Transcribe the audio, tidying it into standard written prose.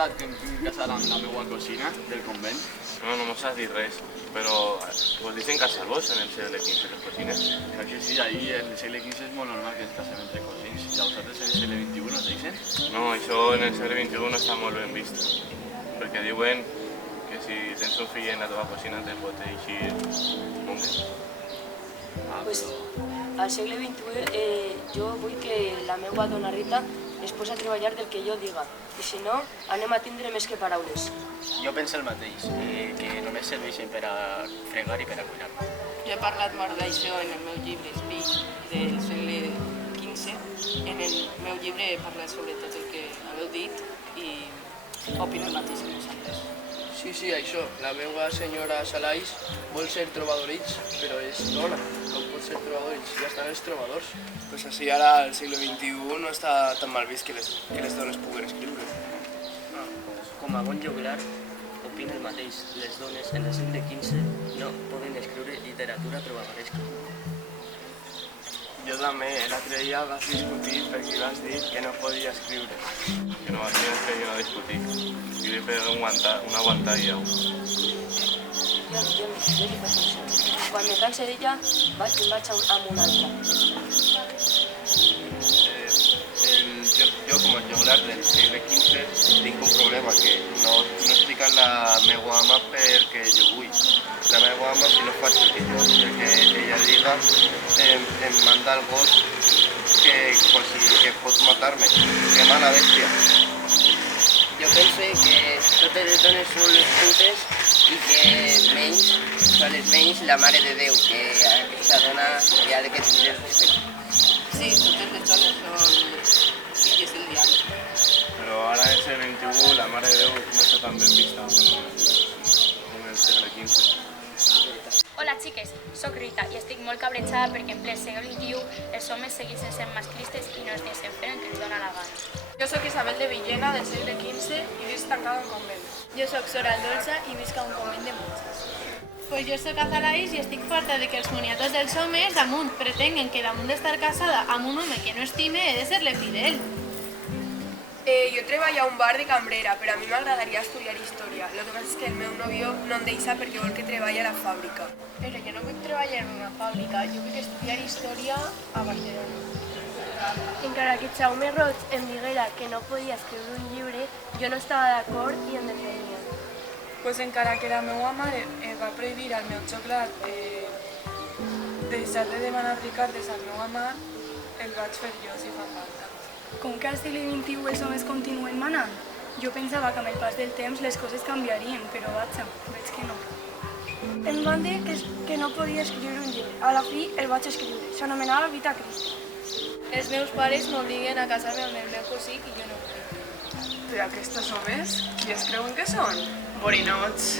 veritat que em tinc casar amb la meva cosina del convent? No, no mos has dit res, però vos deixen casar-vos en el segle XV, les cosines? Clar que sí, ahir en el segle XV és molt normal que ens casem entre cosins. I a vosaltres en el segle XXI us deixen? No, això en el segle XXI està molt ben vist, perquè diuen que si tens un fill en la teva cosina te'n pot eixir monge. Pues, al segle XXI jo vull que la meva dona Rita es posa a treballar del que jo diga, i si no, anem a tindre més que paraules. Jo penso el mateix, que només serveixen per a fregar i per a cuinar. Jo he parlat molt d'això en el meu llibre Speech del segle XV. En el meu llibre he parlat sobre tot el que haveu dit i opino el mateix que vosaltres. Sí, això. La meva senyora Salais vol ser trobadorits, però és dona. Com pot ser trobadorits? Ja estan els trobadors. Pues així ara, al segle XXI, no està tan mal vist que les dones puguen escriure. Com a bon joglar, opina el mateix. Les dones en el segle XV no poden escriure literatura trobadoresca. Jo també, l'altre dia vas discutir perquè vas dir que no podia escriure. Que no vas dir que jo no discutir. Jo li pegué una aguantalla. Jo li faig això. Quan me canse d'ella, em vaig amb una altra. Jo com a joglar del segle XV tinc un problema, que no estic amb la meva ama perquè jo vull. La meva ama, si no faig el que ella diga, em manda el gos que pot matar-me. Que mala bèstia. Jo penso que totes les dones són les putes i que menys són les menys la Mare de Déu, que aquesta dona li ha de que tindre respecte. Sí, totes les dones són filles del diable. Però ara en el segle XXI la Mare de Déu no està tan ben vista com en el segle XV. Hola xiques, soc Rita i estic molt cabrejada perquè en ple segle XXI els homes segueixen sent masclistes i no es deixen fer el que els dona la gana. Jo sóc Isabel de Villena, del segle XV, i visc tancada a un convent. Jo sóc Sora Dolça i visc a un convent de monges. Pues jo sóc Azalaís i estic farta de que els moniatos dels homes damunt pretenguen que damunt d'estar casada amb un home que no estime he de ser-le fidel. Jo treballo a un bar de cambrera, però a mi m'agradaria estudiar història. El que passa és que el meu nòvio no em deixa perquè vol que treballi a la fàbrica. Però jo no vull treballar en una fàbrica, jo vull estudiar història a Barcelona. Encara que Jaume Roig em diguera que no podia escriure un llibre, jo no estava d'acord i em defenia. Pues encara que la meva mare va prohibir al meu xoclat deixar de demanar ricardes al meu amant, el vaig fer jo si fa falta. Com que al segle XXI els homes continuen manant? Jo pensava que amb el pas del temps les coses canviarien, però vaja, veig que no. Em van dir que no podia escriure un llibre. A la fi el vaig escriure. S'anomenava Vita Cristi. Els meus pares m'obliguen a casar-me amb el meu cosí i jo no vull. Però aquests homes, qui es creuen que són? Borinots.